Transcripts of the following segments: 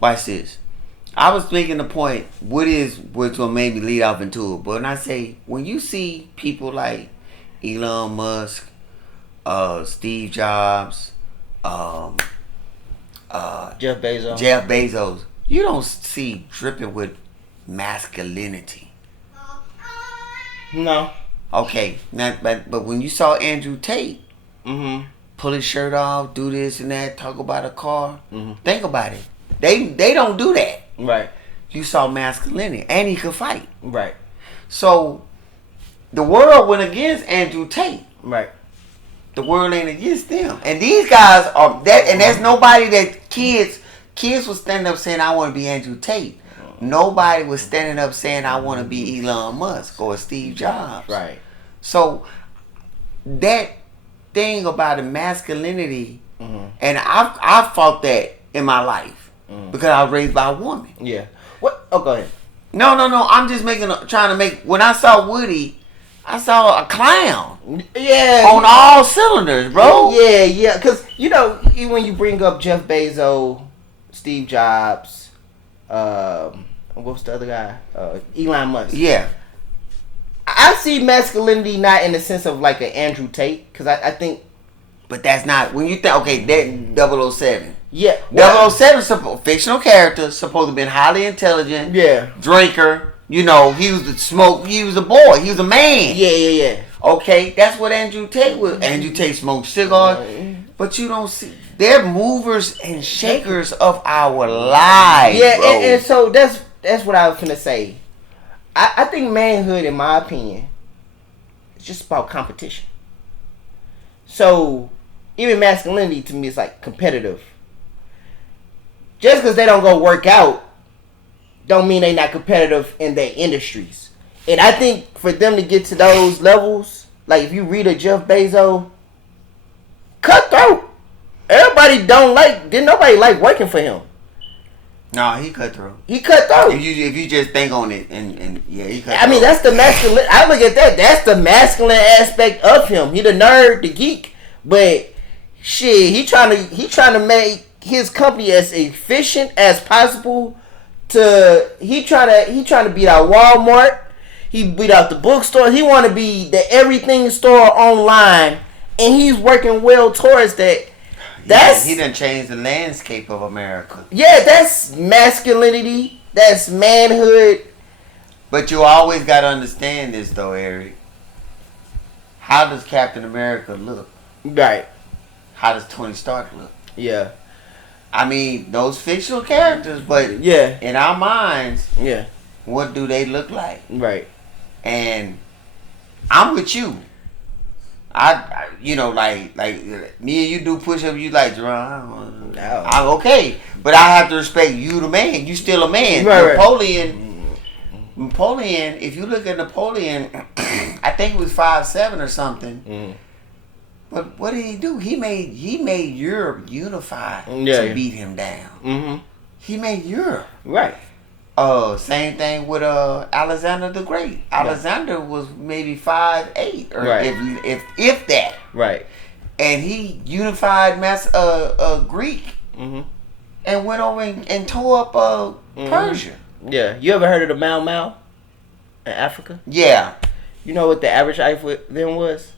Watch this. I was making the point, what's gonna make me lead off into it. But when I say, when you see people like Elon Musk, Steve Jobs, Jeff Bezos, you don't see dripping with masculinity. No. Okay, now, but when you saw Andrew Tate pull his shirt off, do this and that, talk about a car, think about it. They don't do that. Right. You saw masculinity, and he could fight. Right. So the world went against Andrew Tate. Right. The world ain't against them, and these guys are that. And there's nobody that kids was standing up saying, "I want to be Andrew Tate." Nobody was standing up saying, "I want to be Elon Musk or Steve Jobs." Right. So that thing about the masculinity, and I've fought that in my life because I was raised by a woman. Yeah. What? Oh, go ahead. No. I'm just trying to make. When I saw Woody, I saw a clown. Yeah. On all cylinders, bro. Yeah. Because when you bring up Jeff Bezos, Steve Jobs, what's the other guy? Elon Musk. Yeah. I see masculinity not in the sense of like an Andrew Tate, because I think. But that's not when you think. Okay, that 007. Yeah. 007 is a fictional character, supposed to have been highly intelligent. Yeah. Drinker. He was the smoke. He was a boy. He was a man. Yeah. Okay, that's what Andrew Tate was. Andrew Tate smoked cigars, but you don't see. They're movers and shakers of our lives. Yeah, bro. and so that's what I was gonna say. I think manhood, in my opinion, is just about competition. So even masculinity to me is like competitive. Just because they don't go work out, don't mean they not competitive in their industries. And I think for them to get to those levels, like if you read a Jeff Bezos, cutthroat. Didn't nobody like working for him. No, he cut through. If you just think on it, and yeah, he cut through. I mean, that's the masculine. I look at that. That's the masculine aspect of him. He the nerd, the geek, but shit, he trying to make his company as efficient as possible. He trying to beat out Walmart. He beat out the bookstore. He want to be the everything store online, and he's working well towards that. He done changed the landscape of America. Yeah, that's masculinity. That's manhood. But you always got to understand this, though, Eric. How does Captain America look? Right. How does Tony Stark look? Yeah. I mean, those fictional characters, but yeah, in our minds, yeah, what do they look like? Right. And I'm with you. I like me and you do push up. You like Jerron? No. I'm okay, but I have to respect you, the man. You still a man. Right, Napoleon. If you look at Napoleon, I think he was 5'7" or something. But what did he do? He made Europe unified to beat him down. He made Europe right. Same thing with Alexander the Great. Alexander was maybe 5'8" or if that. Right. And he unified Greek and went over and tore up Persia. Yeah. You ever heard of the Mau Mau in Africa? Yeah. You know what the average height for them was?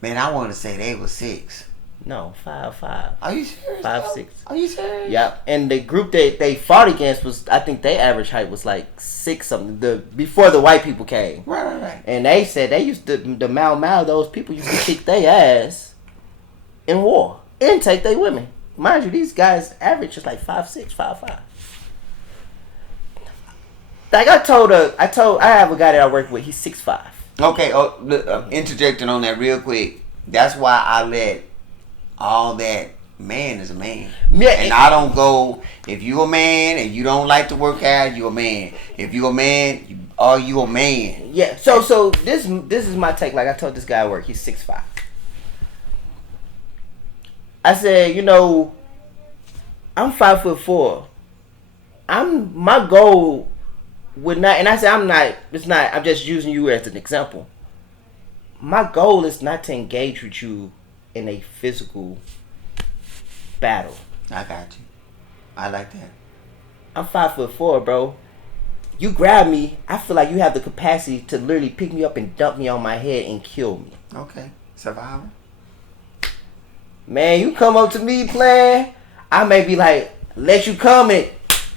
Man, I want to say they were 6. No, 5'5". Are you serious? 5'6". Are you serious? Yeah, and the group that they fought against was, I think their average height was like 6 something. Before the white people came. Right. And they said they used to, the Mau Mau, those people used to kick their ass in war and take their women. Mind you, these guys average is like 5'6", 5'5". Like I have a guy that I work with. He's 6'5". Okay. Interjecting on that real quick. That's why I let all that. Man is a man. Yeah, and I don't go, if you a man and you don't like to work out, you a man. If you a man, you a man. Yeah. So this is my take. Like I told this guy at work, he's 6'5". I said, I'm 5'4". My goal would not, and I said I'm just using you as an example. My goal is not to engage with you in a physical battle. I got you. I like that. I'm 5'4", bro. You grab me, I feel like you have the capacity to literally pick me up and dump me on my head and kill me. Okay. Survival. Man, you come up to me playing, I may be like, let you come in.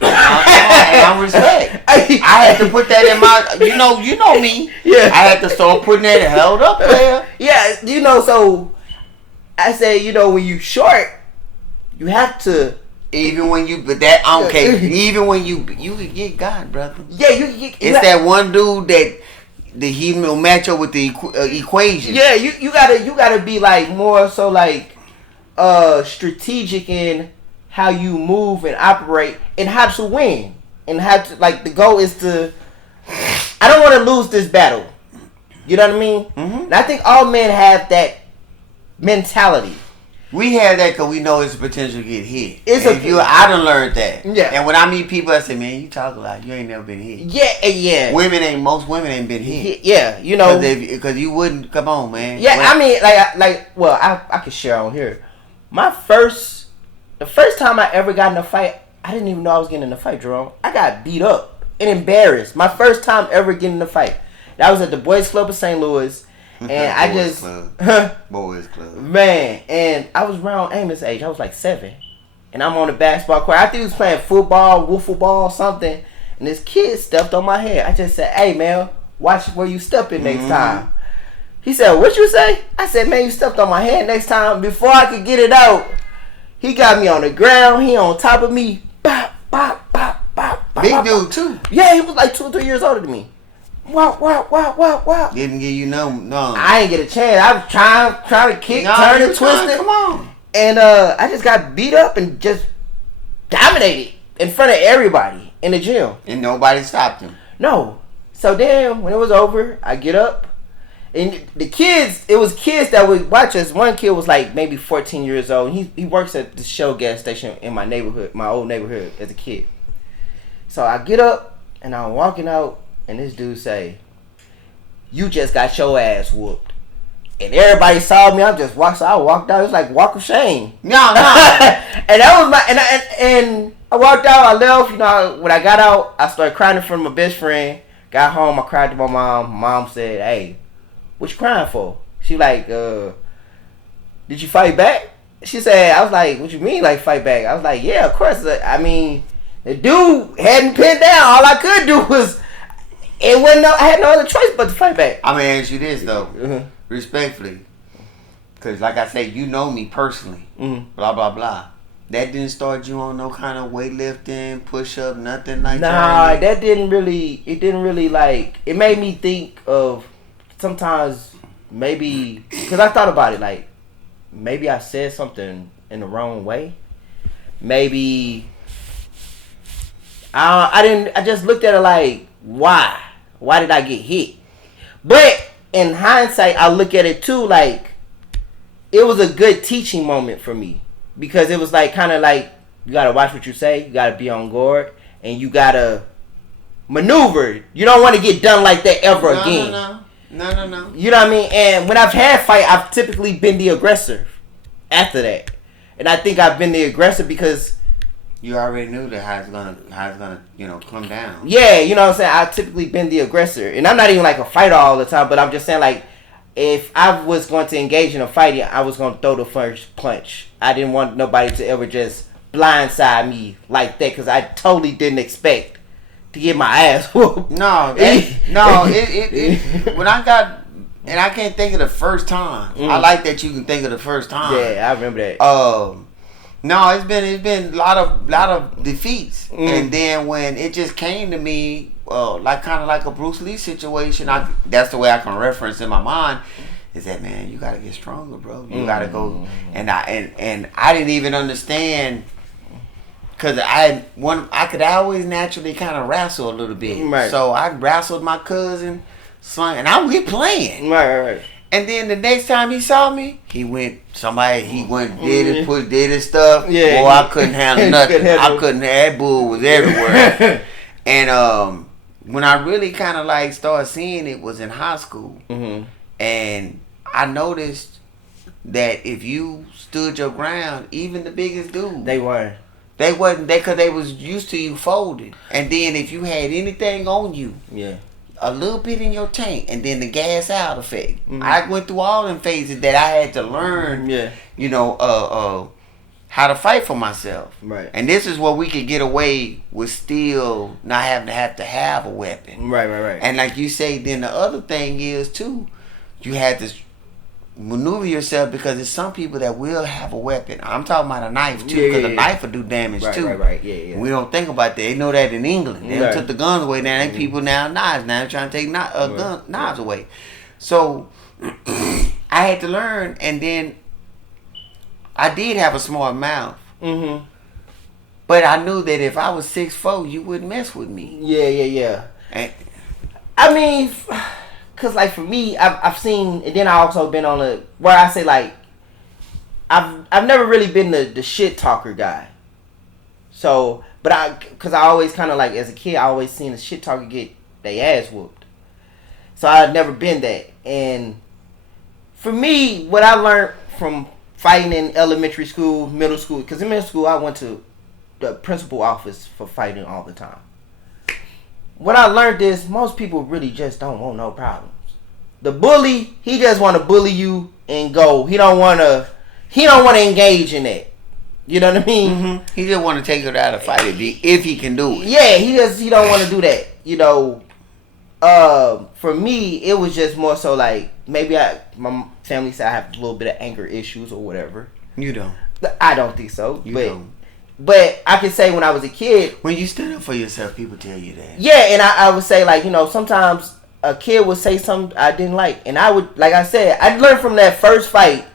I respect. I had to put that in my. You know me. Yeah. I had to start putting that held up there. Yeah, so I say, when you short, you have to. Even when you, but that okay. Even when you can get God, brother. Yeah, it's that one dude that he will match up with the equation. Yeah, you gotta be like more so like strategic in how you move and operate and how to win and how to like the goal is to. I don't want to lose this battle. You know what I mean? Mm-hmm. And I think all men have that mentality. We have that because we know it's a potential to get hit. I done learned that. Yeah. And when I meet people, I say, man, you talk a lot. You ain't never been hit. Yeah. Most women ain't been hit. Yeah, Because you wouldn't, come on, man. Yeah, I mean, I could share on here. The first time I ever got in a fight, I didn't even know I was getting in a fight, Jerome. I got beat up and embarrassed. My first time ever getting in a fight. That was at the Boys Club of St. Louis. And I just Boys Club. Man, and I was around Amos' age. I was like 7. And I'm on the basketball court. I think he was playing football, wiffle ball, something. And this kid stepped on my head. I just said, hey man, watch where you step in next time. He said, what you say? I said, man, you stepped on my head next time. Before I could get it out, he got me on the ground. He on top of me. Bop, bop, bop, bop, bop. Big dude too. Yeah, he was like 2 or 3 years older than me. Wow. Didn't give you no. I ain't get a chance. I was trying to kick, turn and twist it. Come on. And I just got beat up and just dominated in front of everybody in the gym. And nobody stopped him. No. So then when it was over, I get up. And it was kids that would watch us. One kid was like maybe 14 years old. He works at the Shell gas station in my neighborhood, my old neighborhood as a kid. So I get up and I'm walking out. And this dude say, you just got your ass whooped. And everybody saw me. I walked out. It was like walk of shame. No. And that was and I walked out. I left. When I got out, I started crying in front of my best friend. Got home. I cried to my mom. Mom said, hey, what you crying for? She like, did you fight back? She said, I was like, what you mean like fight back? I was like, yeah, of course. I mean, the dude hadn't pinned down. All I could do was... I had no other choice but to fight back. I'm going to ask you this, though. Mm-hmm. Respectfully. Because, like I said, you know me personally. Mm-hmm. Blah, blah, blah. That didn't start you on no kind of weightlifting, push-up, nothing like that? Nah, that didn't really... It didn't really, like... It made me think of... Sometimes, maybe... Because I thought about it, like... Maybe I said something in the wrong way. Maybe... I just looked at it like... Why? Why did I get hit? But in hindsight, I look at it too like it was a good teaching moment for me because it was like kind of like you gotta watch what you say, you gotta be on guard, and you gotta maneuver. You don't want to get done like that ever again. No. You know what I mean? And when I've had fight, I've typically been the aggressor after that, and I think I've been the aggressor because. You already knew that how it's gonna come down. Yeah, you know what I'm saying? I've typically been the aggressor. And I'm not even like a fighter all the time, but I'm just saying like if I was going to engage in a fight, I was going to throw the first punch. I didn't want nobody to ever just blindside me like that because I totally didn't expect to get my ass whooped. When I got, and I can't think of the first time. I like that you can think of the first time. Yeah, I remember that. No, it's been a lot of defeats, and then when it just came to me, like kind of like a Bruce Lee situation, that's the way I can reference in my mind. Is that, man, you gotta get stronger, bro. You gotta go, and I didn't even understand because I could always naturally kind of wrestle a little bit, right. So I wrestled my cousin, son, and we playing, right. And then the next time he saw me, did his stuff. Yeah, boy, I couldn't handle nothing. That bull was everywhere. And when I really kind of like started seeing it was in high school, and I noticed that if you stood your ground, even the biggest dude, They wasn't they because they was used to you folding, and then if you had anything on you, Yeah. a little bit in your tank, and then the gas out effect. Mhm. I went through all them phases that I had to learn. Yeah. You know, how to fight for myself. Right. And this is where we could get away with still not having to have a weapon. Right. And like you say, then the other thing is too, you had to maneuver yourself because there's some people that will have a weapon. I'm talking about a knife too, because a knife will do damage too. Right. Yeah. We don't think about that. They know that in England. They took the guns away. Now they people now knives. Now they're trying to take knives away. So I had to learn, and then I did have a smart mouth. Mm-hmm. But I knew that if I was 6'4", you wouldn't mess with me. Yeah. And, I mean, cause like for me, I've seen, and then I also been on a where I say like, I've never really been the shit talker guy. So, but cause I always kind of like as a kid, I always seen a shit talker get their ass whooped. So I've never been that, and for me, what I learned from fighting in elementary school, middle school, because in middle school I went to the principal office for fighting all the time. What I learned is most people really just don't want no problems. The bully, he just want to bully you and go. He don't want to engage in that. You know what I mean? mm-hmm. He just want to take it out of fight if he can do it. Yeah, he don't want to do that. You know, for me, it was just more so like maybe my family said I have a little bit of anger issues or whatever. You don't. I don't think so. You don't. But I can say when I was a kid, when you stand up for yourself, people tell you that. Yeah, and I would say like, you know, sometimes a kid would say something I didn't like, and I would, like I said, I learned from that first fight.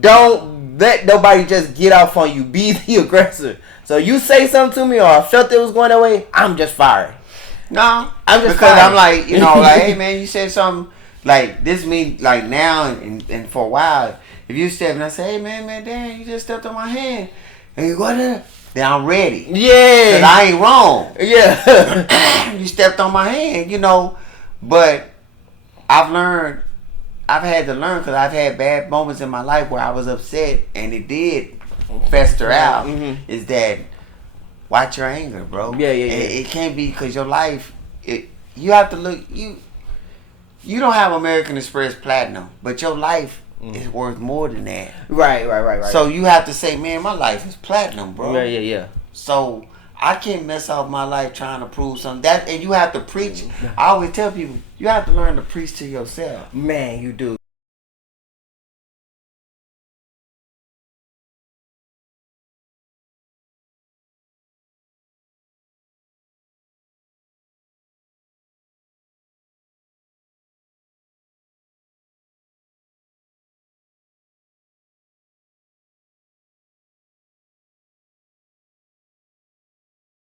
Don't let nobody just get off on you. Be the aggressor. So you say something to me, or I felt it was going that way, I'm just firing. No, I'm just because firing. I'm like, you know, like, hey man, you said something like this. Me like now and for a while, if you step and I say, hey man, damn, you just stepped on my hand, and you go there, then I'm ready. Yeah, 'cause I ain't wrong. Yeah, you stepped on my hand, you know, but I've had to learn because I've had bad moments in my life where I was upset and it did fester out. Mm-hmm. Is that watch your anger, bro? Yeah. It can't be because your life. You have to look. You don't have American Express Platinum, but your life is worth more than that. Right. So you have to say, man, my life is platinum, bro. Yeah. So I can't mess off my life trying to prove something. And you have to preach. I always tell people, you have to learn to preach to yourself. Man, you do.